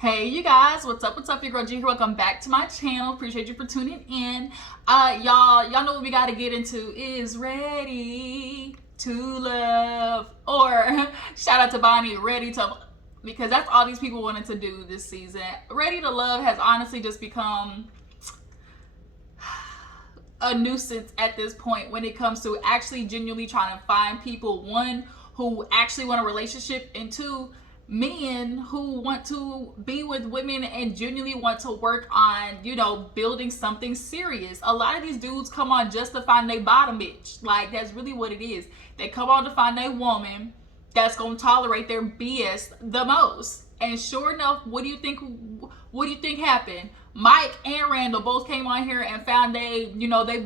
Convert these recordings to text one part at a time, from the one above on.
Hey you guys, what's up? Your girl G here. Welcome back to my channel. Appreciate you for tuning in. Y'all know what we gotta get into is ready to love. Or shout out to Bonnie, ready to, because that's all these people wanted to do this season. Ready to love has honestly just become a nuisance at this point when it comes to actually genuinely trying to find people, one, who actually want a relationship, and two, men who want to be with women and genuinely want to work on, building something serious. A lot of these dudes come on just to find their bottom bitch. Like, that's really what it is. They come on to find a woman that's going to tolerate their BS the most. And sure enough, what do you think happened? Mike and Randall both came on here and found they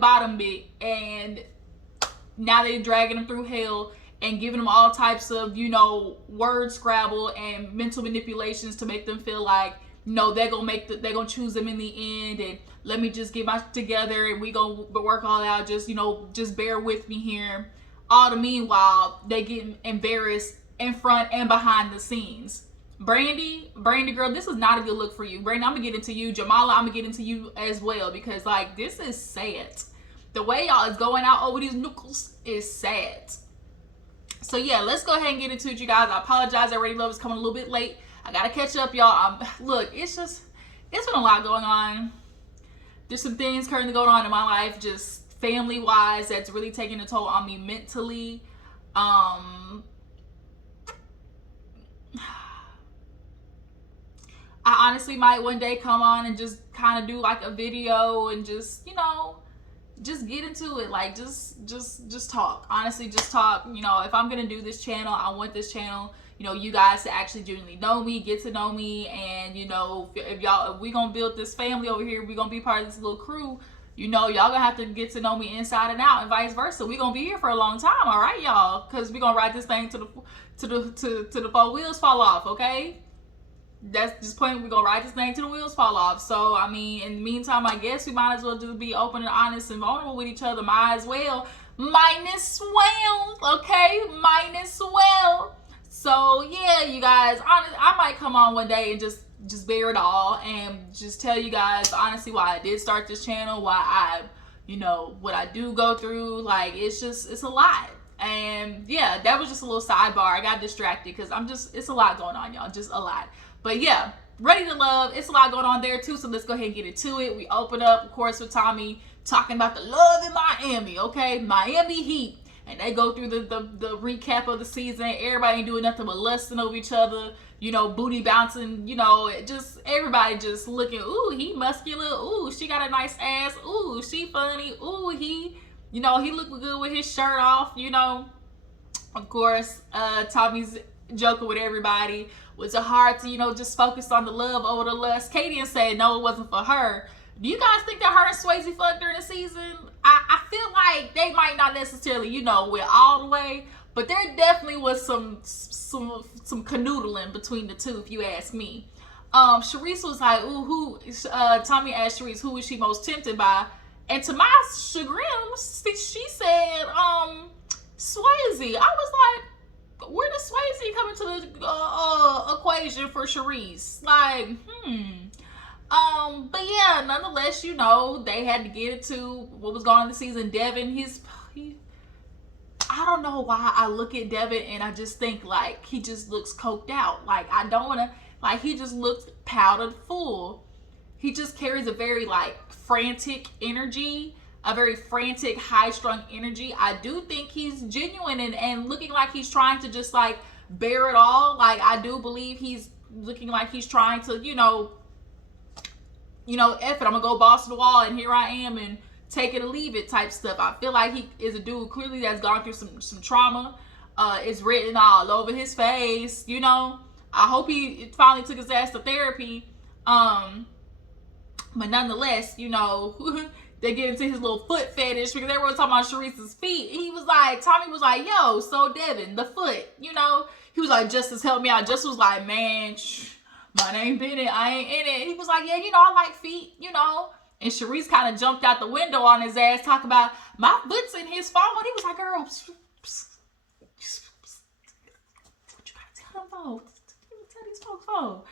bottom bit, and now they're dragging them through hell and giving them all types of, word scrabble and mental manipulations to make them feel like, they're gonna choose them in the end, and let me just get my together and we gonna work all out. Just bear with me here. All the meanwhile, they get embarrassed in front and behind the scenes. Brandi girl, this is not a good look for you. Brandi, I'm gonna get into you. Jamala, I'm gonna get into you as well, because this is sad. The way y'all is going out over these knuckles is sad. So yeah, let's go ahead and get into it, you guys. I apologize, Ready Love is coming a little bit late. I gotta catch up, y'all. Look, it's been a lot going on. There's some things currently going on in my life, just family wise, that's really taking a toll on me mentally. I honestly might one day come on and just kind of do like a video and just get into it. Like, just talk. Honestly, just talk. If I'm gonna do this channel, I want this channel, you guys to actually genuinely know me, get to know me, and if we gonna build this family over here, we gonna be part of this little crew, y'all gonna have to get to know me inside and out, and vice versa. We gonna be here for a long time, all right, y'all? Because we gonna ride this thing to the four wheels fall off, okay? That's this point. We're gonna ride this thing to the wheels fall off. So I mean, in the meantime, I guess we might as well just be open and honest and vulnerable with each other. Might as well. Okay, minus well. So yeah, you guys, I might come on one day and just bear it all and just tell you guys honestly why I did start this channel, why I, what I do go through. Like, it's a lot. And yeah, that was just a little sidebar. I got distracted because it's a lot going on, y'all. Just a lot. But yeah, Ready to Love, it's a lot going on there too, so let's go ahead and get into it. We open up, of course, with Tommy talking about the love in Miami, okay? Miami Heat. And they go through the recap of the season. Everybody ain't doing nothing but lusting over each other, booty bouncing, everybody just looking, ooh, he muscular, ooh, she got a nice ass, ooh, she funny, ooh, he look good with his shirt off, Of course, Tommy's joking with everybody. Was it hard to, just focus on the love over the lust? Cadian said no, it wasn't for her. Do you guys think that her and Swayze fucked during the season? I feel like they might not necessarily, went all the way, but there definitely was some canoodling between the two, if you ask me. Shereese was like, ooh, Tommy asked Shereese, who was she most tempted by? And to my chagrin, she said, Swayze. I was like, where does Swayze come into the equation for Shereese? Like, but yeah, nonetheless, they had to get into what was going on in the season. Devin, I don't know why I look at Devin and I just think like he just looks coked out. Like, I don't want to, like, he just looks powdered full. He just carries a very like frantic energy, a very frantic, high-strung energy. I do think he's genuine and looking like he's trying to just like bear it all. Like, I do believe he's looking like he's trying to, F it, I'm gonna go boss to the wall and here I am and take it or leave it type stuff. I feel like he is a dude clearly that's gone through some trauma. It's written all over his face, I hope he finally took his ass to therapy. But nonetheless, they get into his little foot fetish because everyone talking about Shereese's feet. He was like, Tommy was like, yo, so Devin, the foot, he was like, Justice, help me out. Justice was like, man, mine ain't been it. I ain't in it. He was like, yeah, I like feet, And Shereese kind of jumped out the window on his ass, talking about my foot's in his phone. He was like, girl, what you gotta tell them for? Tell these folks for?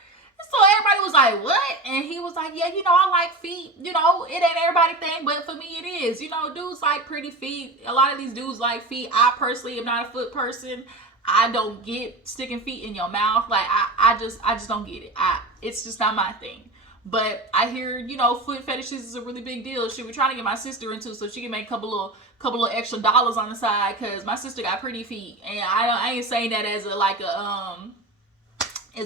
It's So everybody was like, what? And he was like, yeah, I like feet. It ain't everybody thing, but for me it is. Dudes like pretty feet. A lot of these dudes like feet. I personally am not a foot person. I don't get sticking feet in your mouth. Like I just don't get it. It's just not my thing. But I hear, foot fetishes is a really big deal. She was trying to get my sister into so she can make a couple of extra dollars on the side, because my sister got pretty feet. And I ain't saying that as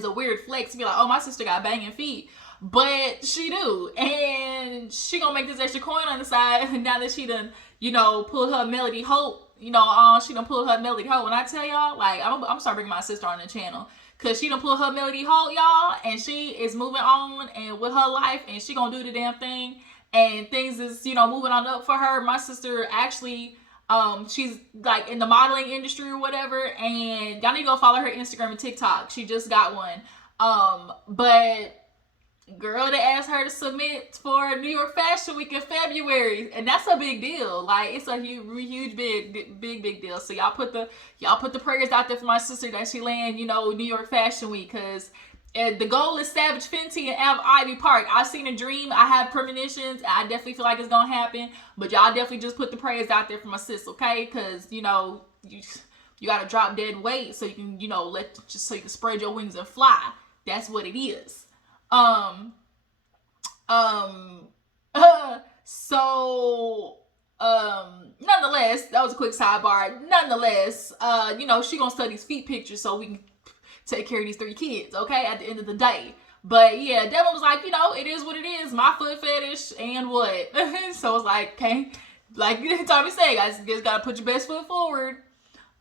a weird flex to be like, oh, my sister got banging feet. But she do. And she gonna make this extra coin on the side now that she done, pulled her Melody Hope. She done pulled her Melody Hope. When I tell y'all, like, I'm start bringing my sister on the channel. Because she done pulled her Melody Hope, y'all. And she is moving on and with her life. And she gonna do the damn thing. And things is, moving on up for her. My sister actually, she's like in the modeling industry or whatever. And y'all need to go follow her Instagram and TikTok. She just got one. But girl, they asked her to submit for New York Fashion Week in February, and that's a big deal. Like, it's a huge, big deal. So y'all put the prayers out there for my sister that she land, New York Fashion Week, because the goal is Savage Fenty and Ivy Park. I've seen a dream. I have premonitions. I definitely feel like it's gonna happen. But y'all definitely just put the prayers out there for my sis, okay? Because you gotta drop dead weight so you can so you can spread your wings and fly. That's what it is. Nonetheless, that was a quick sidebar. Nonetheless, she gonna study these feet pictures so we can take care of these 3 kids, okay, at the end of the day. But yeah, Devin was like, it is what it is, my foot fetish, and what? So it's like, okay, like Tommy said, guys, you just gotta put your best foot forward.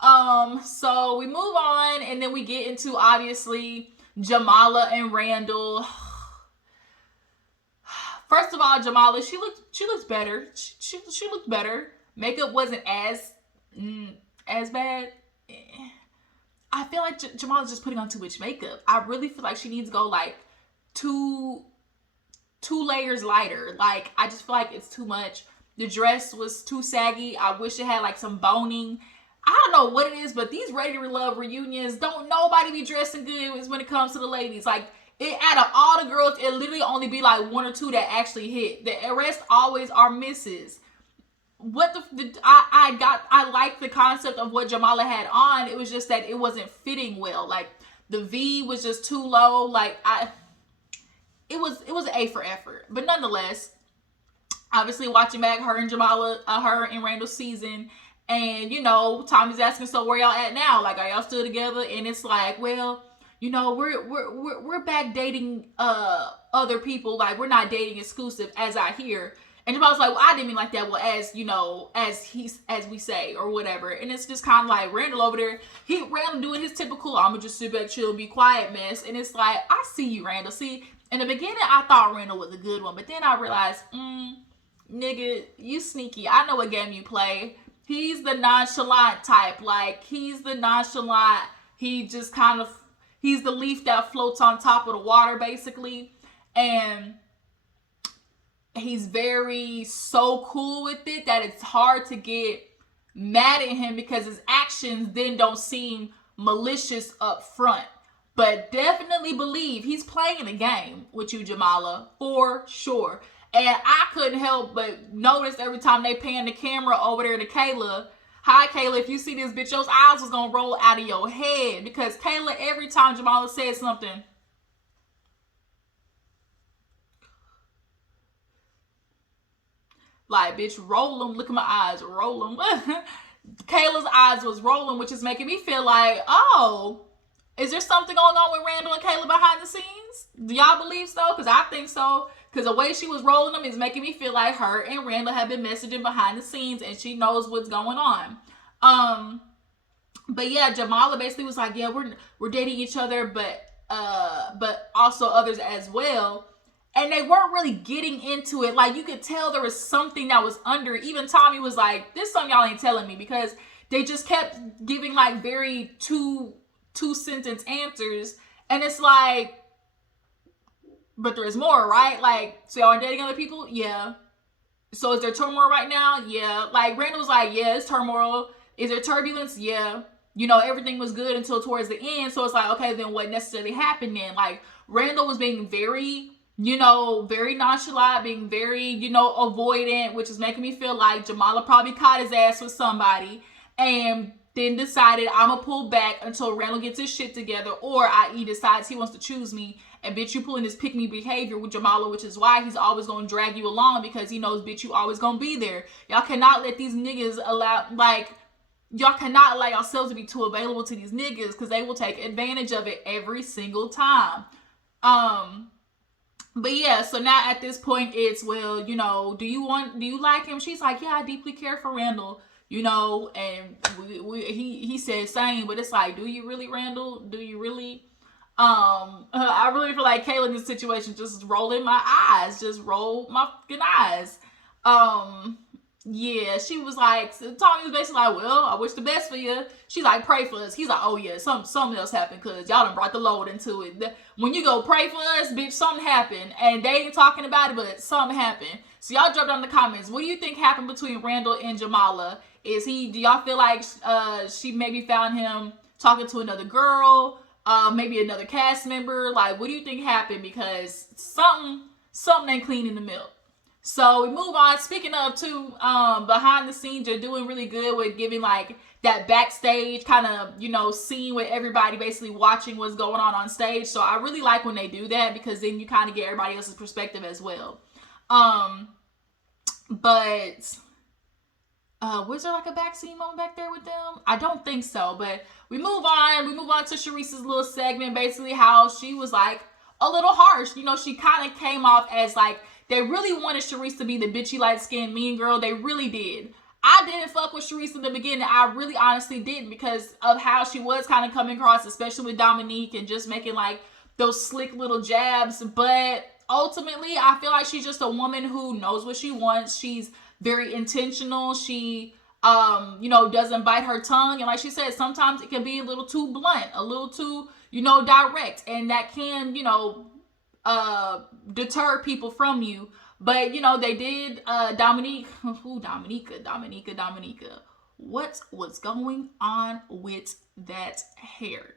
So we move on, and then we get into, obviously, Jamala and Randall. First of all, Jamala, she looked better. She looked better. Makeup wasn't as bad. I feel like Jamala's just putting on too much makeup. I really feel like she needs to go like two layers lighter. Like, I just feel like it's too much. The dress was too saggy. I wish it had like some boning. I don't know what it is, but these Ready to Love reunions, don't nobody be dressing good when it comes to the ladies. Like, out of all the girls, it literally only be like 1 or 2 that actually hit. The rest always are misses. I like the concept of what Jamala had on. It was just that it wasn't fitting well. Like, the V was just too low. Like, it was an A for effort. But nonetheless, obviously watching back her and Randall's season, and Tommy's asking, so where y'all at now? Like, are y'all still together? And it's like, well, we're back dating other people. Like, we're not dating exclusive, as I hear. And Jamala's like, well, I didn't mean like that. Well, as we say, or whatever. And it's just kind of like Randall over there. Randall doing his typical, I'ma just sit back, chill, be quiet mess. And it's like, I see you, Randall. See, in the beginning, I thought Randall was a good one, but then I realized, nigga, you sneaky. I know what game you play. He's the nonchalant type. Like, he's the nonchalant. He's the leaf that floats on top of the water, basically. And he's so cool with it that it's hard to get mad at him, because his actions then don't seem malicious up front. But definitely believe he's playing a game with you, Jamala, for sure. And I couldn't help but notice every time they pan the camera over there to Kayla. Hi, Kayla, if you see this bitch, your eyes was gonna roll out of your head. Because Kayla, every time Jamala said something, like, bitch, roll them. Look at my eyes, roll them. Kayla's eyes was rolling, which is making me feel like, oh, is there something going on with Randall and Kayla behind the scenes? Do y'all believe so? Because I think so. Because the way she was rolling them is making me feel like her and Randall have been messaging behind the scenes, and she knows what's going on. But yeah, Jamala basically was like, yeah, we're dating each other, but also others as well. And they weren't really getting into it. Like, you could tell there was something that was under it. Even Tommy was like, this something y'all ain't telling me, because they just kept giving like very two-sentence answers. And it's like, but there's more, right? Like, so y'all are dating other people? Yeah. So is there turmoil right now? Yeah. Like, Randall was like, yeah, it's turmoil. Is there turbulence? Yeah. you know, everything was good until towards the end. So it's like, okay, then what necessarily happened then? Like, Randall was being very, you know, very nonchalant, being very, you know, avoidant, which is making me feel like Jamala probably caught his ass with somebody and then decided I'm gonna pull back until Randall gets his shit together, or i.e. decides he wants to choose me. And bitch, you pulling this pick me behavior with Jamala, which is why he's always gonna drag you along, because he knows, bitch, you always gonna be there. Y'all cannot let these niggas y'all cannot allow yourselves to be too available to these niggas, because they will take advantage of it every single time. But yeah, so now at this point it's, well, you know, do you like him? She's like, yeah, I deeply care for Randall, you know, and he said same, but it's like, do you really, Randall? Do you really? I really feel like Kayla in this situation just rolling my eyes, just roll my fucking eyes. Yeah, she was like, Tommy was basically like, well, I wish the best for you. She's like, pray for us. He's like, oh yeah, something else happened, because y'all done brought the load into it. When you go pray for us, bitch, something happened. And they ain't talking about it, but something happened. So y'all drop down in the comments, what do you think happened between Randall and Jamala? Do y'all feel like she maybe found him talking to another girl? Maybe another cast member? Like, what do you think happened? Because something ain't clean in the milk. So we move on. Speaking of too, behind the scenes, they're doing really good with giving like that backstage kind of, you know, scene with everybody basically watching what's going on stage. So I really like when they do that, because then you kind of get everybody else's perspective as well. But was there like a backseat moment back there with them? I don't think so. But we move on. We move on to Shereese's little segment, basically how she was like a little harsh. You know, she kind of came off as like, they really wanted Shereese to be the bitchy, light-skinned, mean girl. They really did. I didn't fuck with Shereese in the beginning. I really honestly didn't, because of how she was kind of coming across, especially with Dominique, and just making like those slick little jabs. But ultimately, I feel like she's just a woman who knows what she wants. She's very intentional. She, you know, doesn't bite her tongue. And like she said, sometimes it can be a little too blunt, a little too, you know, direct. And that can, you know, deter people from you. But you know, they did Dominica. What was going on with that hair?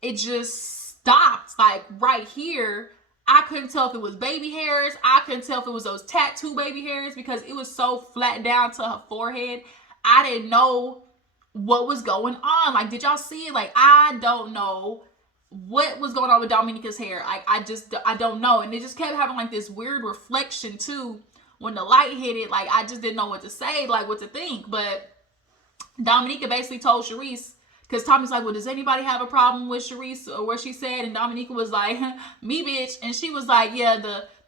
It just stopped like right here. I couldn't tell if it was baby hairs. I couldn't tell if it was those tattoo baby hairs, because it was so flat down to her forehead. I didn't know what was going on. Like, did y'all see it? Like, I don't know what was going on with Dominica's hair. Like, I don't know. And it just kept having like this weird reflection too when the light hit it. Like, I just didn't know what to say, like what to think. But Dominica basically told Shereese, because Tommy's like, well, does anybody have a problem with Shereese or what she said? And Dominica was like, me, bitch. And she was like, yeah,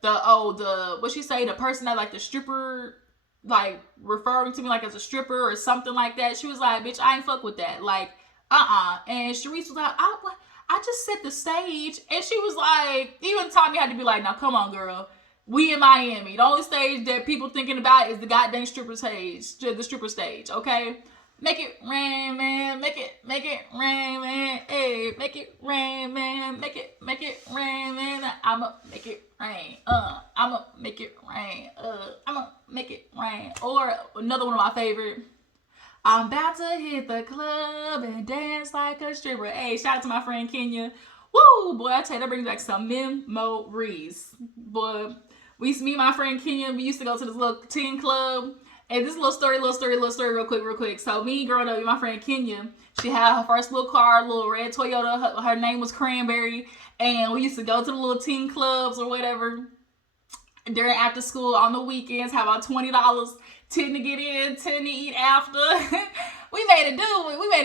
what she say, the person that like the stripper, like referring to me like as a stripper or something like that. She was like, bitch, I ain't fuck with that. Like, And Shereese was like, I just set the stage. And she was like, even Tommy had to be like, now come on, girl. We in Miami. The only stage that people thinking about is the goddamn stripper stage, the stripper stage, okay? Make it rain, man. Make it rain, man. Hey, make it rain, man. Make it rain, man. I'ma make it rain. I'ma make it rain. I'ma make it rain. Or another one of my favorite. I'm about to hit the club and dance like a stripper. Hey, shout out to my friend Kenya. Woo, boy, I tell you, that brings back some memories. Boy, me and my friend Kenya, we used to go to this little teen club. And this little story real quick. So me growing up with my friend Kenya, she had her first little car, little red Toyota. Her name was Cranberry. And we used to go to the little teen clubs or whatever during after school on the weekends, have about $20, 10 to get in, 10 to eat after. we made it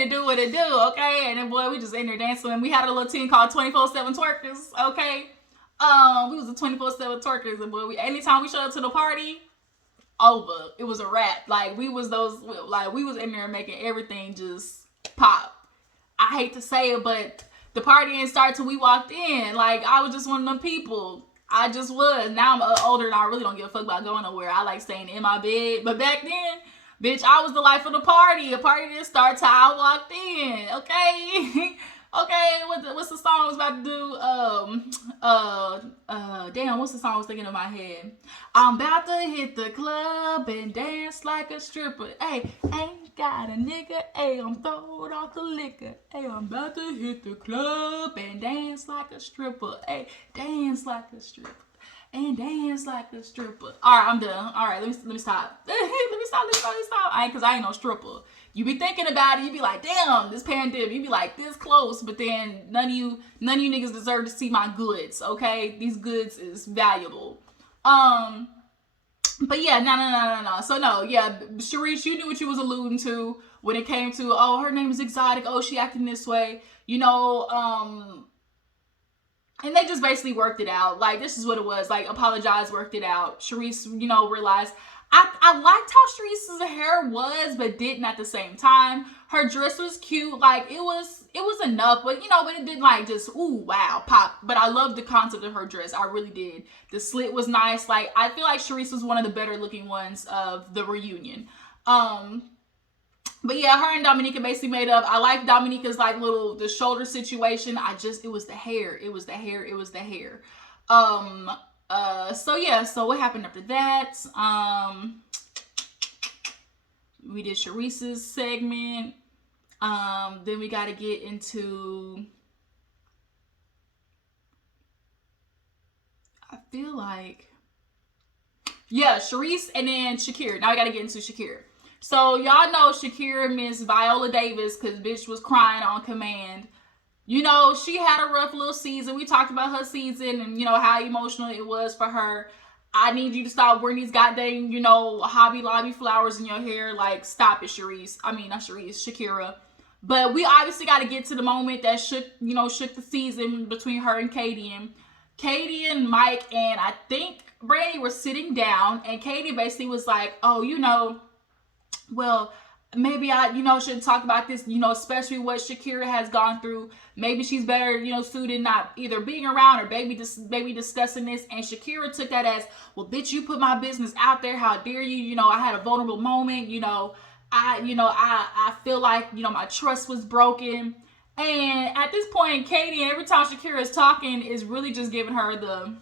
do what it do, okay? And then boy, we just in there dancing. And we had a little team called 24/7 Twerkers, okay? We was the 24/7 Twerkers, and boy, anytime we showed up to the party, over. It was a wrap. Like, we was in there making everything just pop. I hate to say it, but the party didn't start till we walked in. Like, I was just one of them people. I just was. Now I'm older and I really don't give a fuck about going nowhere. I like staying in my bed. But back then, bitch, I was the life of the party. The party didn't start till I walked in. Okay? Okay, what's the song I was about to do? damn, what's the song I was thinking in my head? I'm about to hit the club and dance like a stripper. Hey, ain't got a nigga. Hey, I'm throwed off the liquor. Hey, I'm about to hit the club and dance like a stripper. Hey, dance like a stripper. And dance like a stripper. All right, I'm done. All right, let me stop. let me stop. Cause I ain't no stripper. You be thinking about it. You be like, damn, this pandemic. You be like this close, but then none of you niggas deserve to see my goods. Okay, these goods is valuable. But yeah, no. So no, yeah, Shereese, you knew what you was alluding to when it came to, oh, her name is exotic. Oh, she acting this way. You know, and they just basically worked it out. Like, this is what it was. Like, apologize, worked it out. Shereese, you know, realized. I liked how Shereese's hair was, but didn't at the same time. Her dress was cute. Like, it was enough. But, you know, but it didn't, like, just, ooh, wow, pop. But I loved the concept of her dress. I really did. The slit was nice. Like, I feel like Shereese was one of the better looking ones of the reunion. But yeah, her and Dominica basically made up. I like Dominica's like the shoulder situation. It was the hair. So yeah, so what happened after that? We did Shereese's segment. Then we got to get into, I feel like, yeah, Shereese and then Shakira. Now I got to get into Shakira. So y'all know Shakira miss Viola Davis because bitch was crying on command. You know, she had a rough little season. We talked about her season and, you know, how emotional it was for her. I need you to stop wearing these goddamn, you know, Hobby Lobby flowers in your hair. Like, stop it, Shereese. I mean, not Shereese, Shakira. But we obviously got to get to the moment that shook the season between her and Cadian. Cadian, Mike, and I think Brandi were sitting down. And Cadian basically was like, oh, you know, well, maybe I, you know, should talk about this, you know, especially what Shakira has gone through. Maybe she's better, you know, suited not either being around or maybe discussing this. And Shakira took that as, well, bitch, you put my business out there. How dare you? You know, I had a vulnerable moment. You know, I feel like, you know, my trust was broken. And at this point, Katie, every time Shakira is talking, is really just giving her the,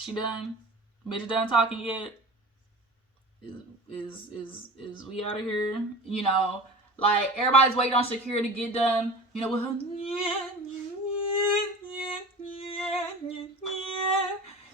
she done? Bitch done talking yet? Is we out of here? You know, like everybody's waiting on Shakira to get done. You know, with her,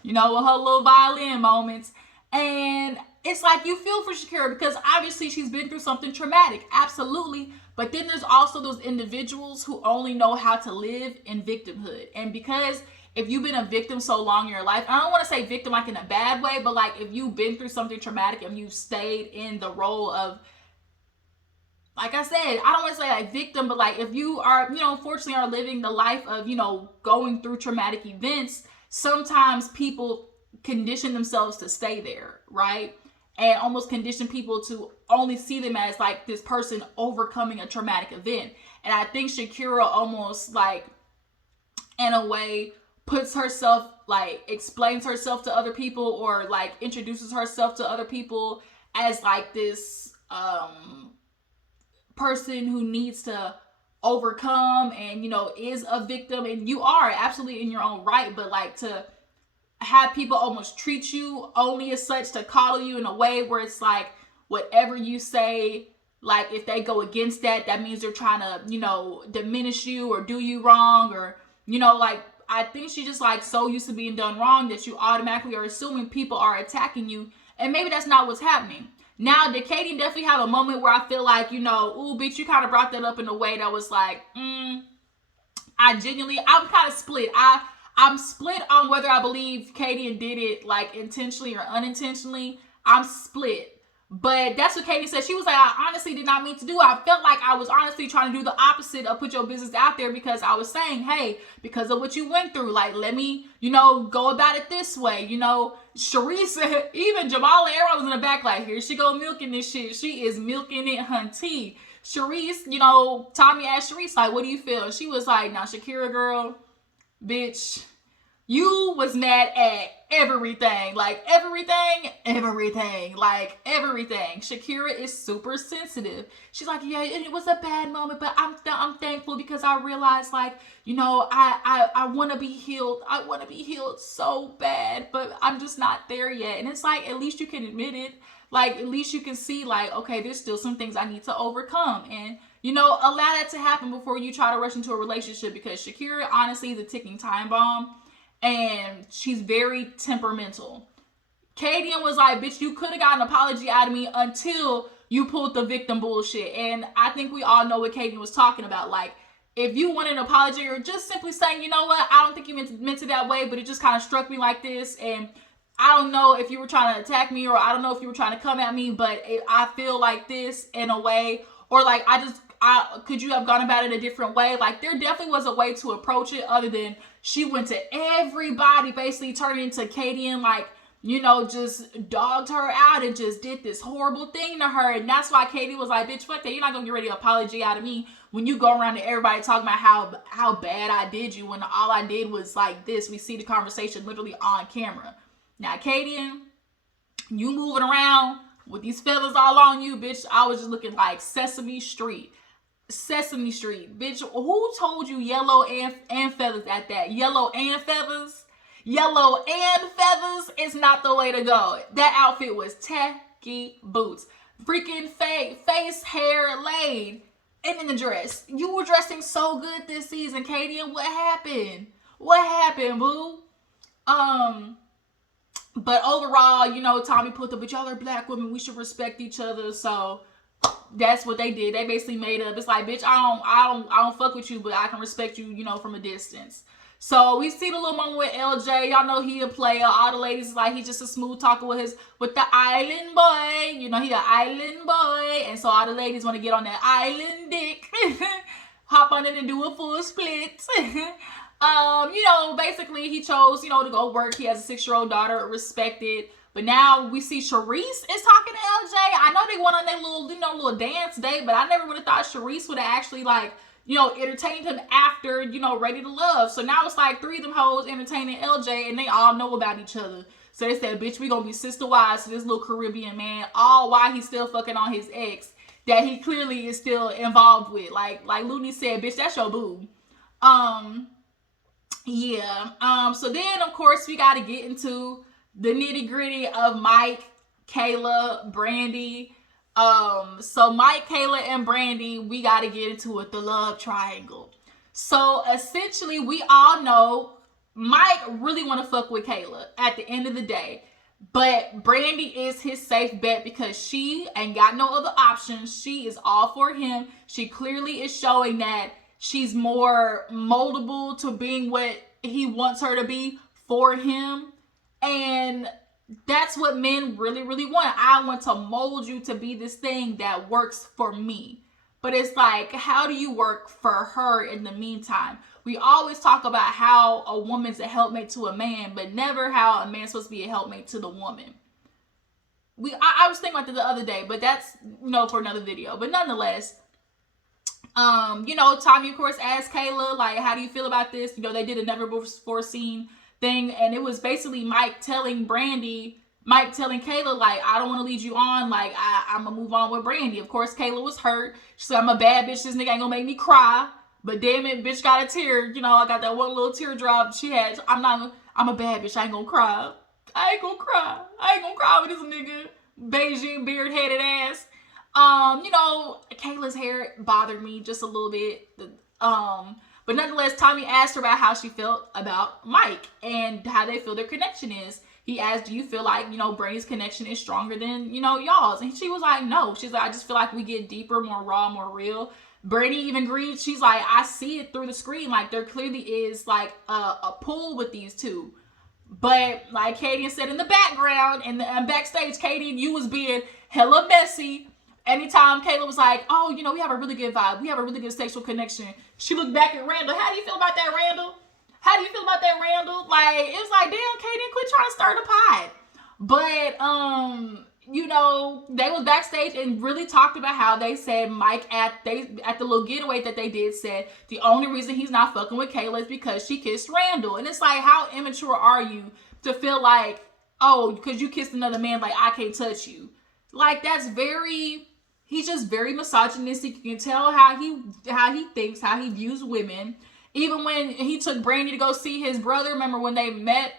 you know, with her little violin moments. And it's like you feel for Shakira because obviously she's been through something traumatic. Absolutely. But then there's also those individuals who only know how to live in victimhood. And because if you've been a victim so long in your life, I don't want to say victim like in a bad way, but like if you've been through something traumatic and you've stayed in the role of, like I said, I don't want to say like victim, but like if you are, you know, unfortunately are living the life of, you know, going through traumatic events, sometimes people condition themselves to stay there, right? And almost condition people to only see them as like this person overcoming a traumatic event. And I think Shakira almost like, in a way, puts herself, like, explains herself to other people or, like, introduces herself to other people as, like, this person who needs to overcome and, you know, is a victim. And you are absolutely in your own right, but, like, to have people almost treat you only as such, to coddle you in a way where it's, like, whatever you say, like, if they go against that, that means they're trying to, you know, diminish you or do you wrong or, you know, like, I think she just like so used to being done wrong that you automatically are assuming people are attacking you. And maybe that's not what's happening. Now, did Katie definitely have a moment where I feel like, you know, ooh, bitch, you kind of brought that up in a way that was like, I'm kind of split. I'm split on whether I believe Katie did it like intentionally or unintentionally. I'm split. But that's what Katie said. She was like, I honestly did not mean to do it. I felt like I was honestly trying to do the opposite of put your business out there because I was saying, hey, because of what you went through, like, let me, you know, go about it this way. You know, Shereese, even Jamala and Randall was in the back like, here she go milking this shit. She is milking it, hunty. Shereese, you know, Tommy asked Shereese, like, what do you feel? She was like, now, Shakira, girl, bitch, You was mad at everything. Like, everything. Like, everything. Shakira is super sensitive. She's like, yeah, it was a bad moment, but I'm thankful because I realized, like, you know, I want to be healed. I want to be healed so bad, but I'm just not there yet. And it's like, at least you can admit it. Like, at least you can see, like, okay, there's still some things I need to overcome. And, you know, allow that to happen before you try to rush into a relationship, because Shakira, honestly, is a ticking time bomb. And she's very temperamental. Cadian was like, bitch, you could have gotten an apology out of me until you pulled the victim bullshit. And I think we all know what Cadian was talking about. Like, if you want an apology or just simply saying, you know what, I don't think you meant it that way, but it just kind of struck me like this. And I don't know if you were trying to attack me, or I don't know if you were trying to come at me, but I feel like this in a way, or like, could you have gone about it a different way? Like, there definitely was a way to approach it other than she went to everybody, basically turning into Cadian, like, you know, just dogged her out and just did this horrible thing to her. And that's why Katie was like, bitch, fuck that. You're not going to get ready to apology out of me when you go around to everybody talking about how bad I did you when all I did was like this. We see the conversation literally on camera. Now, Cadian, you moving around with these feathers all on you, bitch. I was just looking like Sesame Street. Sesame Street, bitch. Who told you yellow and feathers at that? Yellow and feathers? Yellow and feathers is not the way to go. That outfit was tacky boots. Freaking face hair laid. And in the dress. You were dressing so good this season, Cadian. What happened? What happened, boo? But overall, you know, Tommy put but y'all are black women. We should respect each other. So that's what they did. They basically made up. It's like, bitch, I don't fuck with you, but I can respect you, you know, from a distance. So we see the little moment with LJ. Y'all know he a player. All the ladies is like, he's just a smooth talker with the island boy. You know, he an island boy. And so all the ladies want to get on that island dick. Hop on it and do a full split. You know, basically he chose, you know, to go work. He has a 6-year-old daughter, respected. But now we see Shereese is talking to LJ. I know they went on their little, you know, little dance date, but I never would have thought Shereese would have actually, like, you know, entertained him after, you know, Ready to Love. So now it's like 3 of them hoes entertaining LJ, and they all know about each other. So they said, bitch, we gonna be sister wives to this little Caribbean man, all while he's still fucking on his ex that he clearly is still involved with. Like Looney said, bitch, that's your boo. Yeah. So then, of course, we got to get into the nitty gritty of Mike, Kayla, Brandi. So Mike, Kayla, and Brandi, we got to get into it, the love triangle. So essentially, we all know Mike really want to fuck with Kayla at the end of the day. But Brandi is his safe bet because she ain't got no other options. She is all for him. She clearly is showing that she's more moldable to being what he wants her to be for him. And that's what men really, really want. I want to mold you to be this thing that works for me. But it's like, how do you work for her in the meantime? We always talk about how a woman's a helpmate to a man, but never how a man's supposed to be a helpmate to the woman. I was thinking about that the other day, but that's, you know, for another video. But nonetheless, you know, Tommy, of course, asked Kayla, like, how do you feel about this? You know, they did a never before seen thing, and it was basically Mike telling Kayla, like, I don't want to lead you on, like, I'm gonna move on with Brandi. Of course, Kayla was hurt. She said, I'm a bad bitch, this nigga ain't gonna make me cry. But damn it, bitch got a tear. You know, I got that one little teardrop she had. I'm a bad bitch, I ain't gonna cry. I ain't gonna cry with this nigga. Beijing beard-headed ass. You know, Kayla's hair bothered me just a little bit. But nonetheless, Tommy asked her about how she felt about Mike and how they feel their connection is. He asked, do you feel like, you know, Brandi's connection is stronger than, you know, y'all's? And she was like, no. She's like, I just feel like we get deeper, more raw, more real. Brandi even agreed. She's like, I see it through the screen. Like, there clearly is, like, a pull with these two. But, like Cadian said in the background, and backstage, Cadian, you was being hella messy. Anytime Kayla was like, oh, you know, we have a really good vibe. We have a really good sexual connection. She looked back at Randall. How do you feel about that, Randall? How do you feel about that, Randall? Like, it was like, damn, Cadian, quit trying to stir the pot. But, you know, they was backstage and really talked about how they said Mike at the little getaway that they did said the only reason he's not fucking with Kayla is because she kissed Randall. And it's like, how immature are you to feel like, oh, because you kissed another man, like I can't touch you? Like, that's very, he's just very misogynistic. You can tell how he thinks, how he views women. Even when he took Brandi to go see his brother, remember when they met?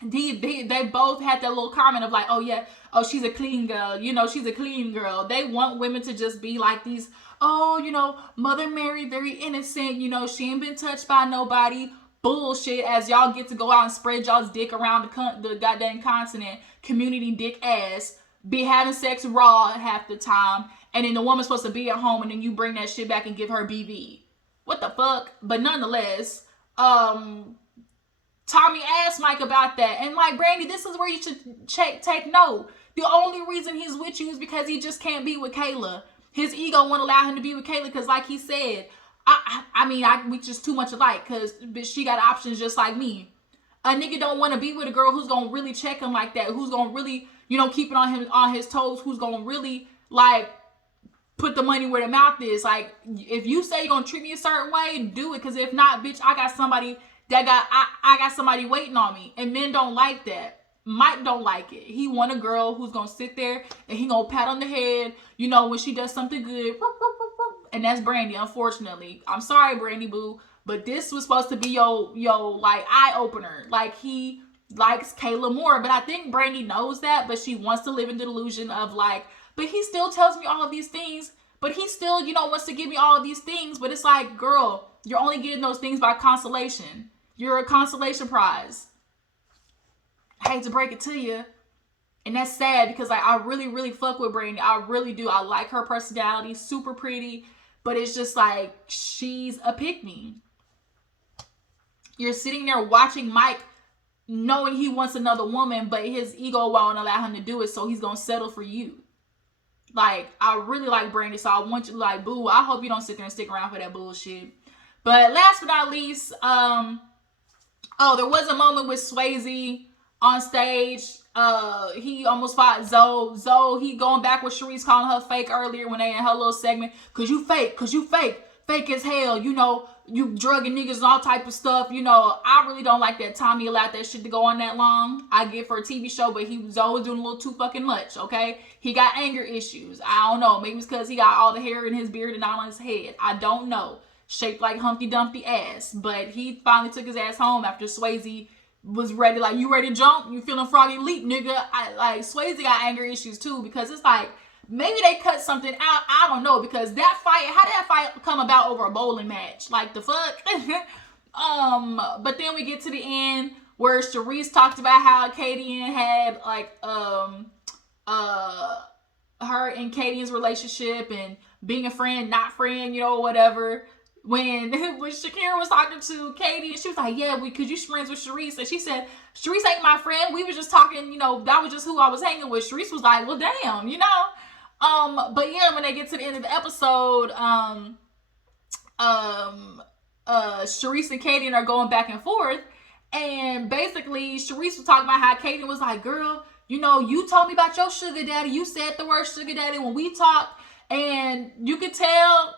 They both had that little comment of like, oh yeah, oh, she's a clean girl, you know, she's a clean girl. They want women to just be like these, oh, you know, Mother Mary, very innocent, you know, she ain't been touched by nobody. Bullshit, as y'all get to go out and spread y'all's dick around the goddamn continent, community dick ass, be having sex raw half the time, and then the woman's supposed to be at home, and then you bring that shit back and give her BV. What the fuck? But nonetheless, Tommy asked Mike about that. And like, Brandi, this is where you should take note. The only reason he's with you is because he just can't be with Kayla. His ego won't allow him to be with Kayla because like he said, we just too much alike because she got options just like me. A nigga don't want to be with a girl who's going to really check him like that. Who's going to really, you know, keep it on his toes. Who's going to really like put the money where the mouth is. Like, if you say you're going to treat me a certain way, do it. Because if not, bitch, I got somebody I got somebody waiting on me. And men don't like that. Mike don't like it. He want a girl who's gonna sit there and he gonna pat on the head, you know, when she does something good. And that's Brandi, unfortunately. I'm sorry, Brandi boo, but this was supposed to be your like eye opener. Like, he likes Kayla more. But I think Brandi knows that, but she wants to live in the delusion of like, but he still tells me all of these things. But he still, you know, wants to give me all of these things. But it's like, girl, you're only getting those things by consolation. You're a consolation prize. I hate to break it to you. And that's sad because like, I really, really fuck with Brandi. I really do. I like her personality. Super pretty. But it's just like, she's a pick-me. You're sitting there watching Mike knowing he wants another woman, but his ego won't allow him to do it. So he's going to settle for you. Like, I really like Brandi. So I want you to like, boo, I hope you don't sit there and stick around for that bullshit. But last but not least, there was a moment with Swayze on stage. He almost fought Zoe. He going back with Shereese, calling her fake earlier when they in her little segment. Cause you fake as hell. You know, you drugging niggas and all type of stuff. You know, I really don't like that Tommy allowed that shit to go on that long. I get for a TV show, but Zoe was doing a little too fucking much, okay? He got anger issues. I don't know. Maybe it's because he got all the hair in his beard and not on his head. I don't know. Shaped like Humpty Dumpty ass. But he finally took his ass home after Swayze was ready. Like, you ready to jump? You feeling froggy leap, nigga? Swayze got anger issues too, because it's like, maybe they cut something out. I don't know, because that fight, how did that fight come about over a bowling match? Like, the fuck? But then we get to the end where Shereese talked about how Cadian had like her and Cadian's relationship and being a friend, not friend, you know, whatever. When Shakira was talking to Katie, and she was like, yeah, because you friends with Shereese. And she said, Shereese ain't my friend. We were just talking, you know, that was just who I was hanging with. Shereese was like, well, damn, you know. But yeah, when they get to the end of the episode, Shereese and Cadian are going back and forth. And basically, Shereese was talking about how Cadian was like, girl, you know, you told me about your sugar daddy. You said the word sugar daddy when we talked. And you could tell,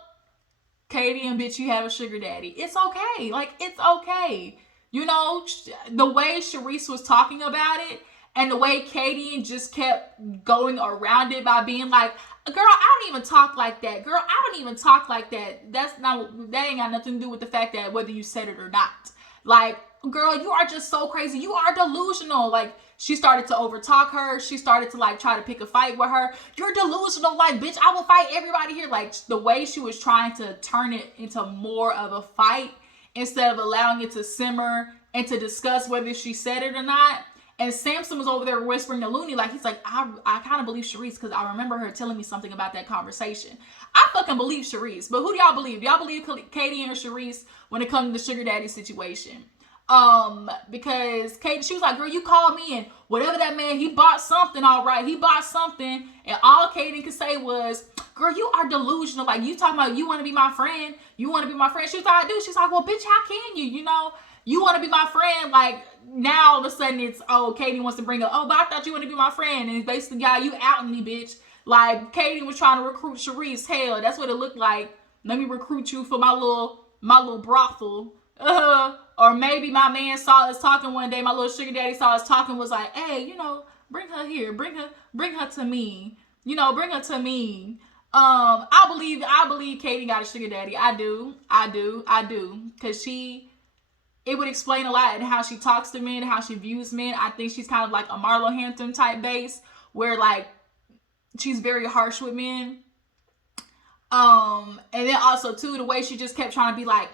Cadian, bitch, you have a sugar daddy. It's okay. Like, it's okay. You know, the way Shereese was talking about it and the way Cadian just kept going around it by being like, girl, I don't even talk like that. Girl, I don't even talk like that. That ain't got nothing to do with the fact that whether you said it or not. Like, girl, you are just so crazy. You are delusional. Like, she started to overtalk her. She started to like try to pick a fight with her. You're delusional. Like, bitch, I will fight everybody here. Like, the way she was trying to turn it into more of a fight instead of allowing it to simmer and to discuss whether she said it or not. And Samson was over there whispering to Looney, like, he's like, I kind of believe Shereese because I remember her telling me something about that conversation. I fucking believe Shereese. But who do y'all believe? Y'all believe Katie and Shereese when it comes to the sugar daddy situation? Because Katie, she was like, girl, you called me and whatever that man, he bought something, all right. He bought something. And all Katie could say was, girl, you are delusional. Like, you talking about you want to be my friend. You want to be my friend. She was like, I do. She's like, well, bitch, how can you? You know, you want to be my friend, like now all of a sudden it's, oh, Katie wants to bring up, oh, but I thought you want to be my friend, and it's basically, yeah, you outing me, bitch. Like Katie was trying to recruit Shereese. Hell, that's what it looked like. Let me recruit you for my little brothel. Or maybe my man saw us talking one day. My little sugar daddy saw us talking, was like, hey, you know, bring her here, bring her to me. You know, bring her to me. I believe Katie got a sugar daddy. I do. Cause it would explain a lot in how she talks to men, how she views men. I think she's kind of like a Marlo Hampton type base, where like she's very harsh with men. And then also too, the way she just kept trying to be like,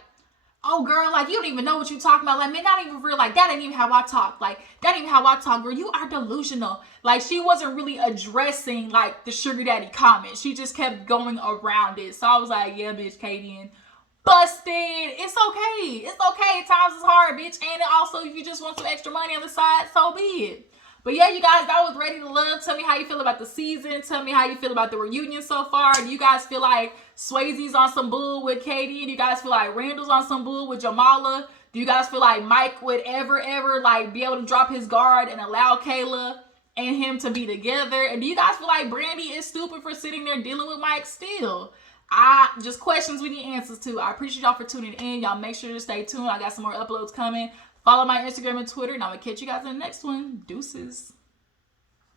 oh girl, like you don't even know what you're talking about. Like, man, not even real. Like, that ain't even how I talk. Like, that ain't even how I talk, girl. You are delusional. Like, she wasn't really addressing like the sugar daddy comment. She just kept going around it. So I was like, yeah, bitch, Cadian, busted. It's okay. It's okay. Times is hard, bitch. And also, if you just want some extra money on the side, so be it. But yeah, you guys, that was Ready to Love. Tell me how you feel about the season. Tell me how you feel about the reunion so far. Do you guys feel like Swayze's on some bull with Katie? Do you guys feel like Randall's on some bull with Jamala? Do you guys feel like Mike would ever like be able to drop his guard and allow Kayla and him to be together? And do you guys feel like Brandi is stupid for sitting there dealing with Mike still? Just questions we need answers to. I appreciate y'all for tuning in. Y'all make sure to stay tuned. I got some more uploads coming. Follow my Instagram and Twitter, and I'm going to catch you guys in the next one. Deuces.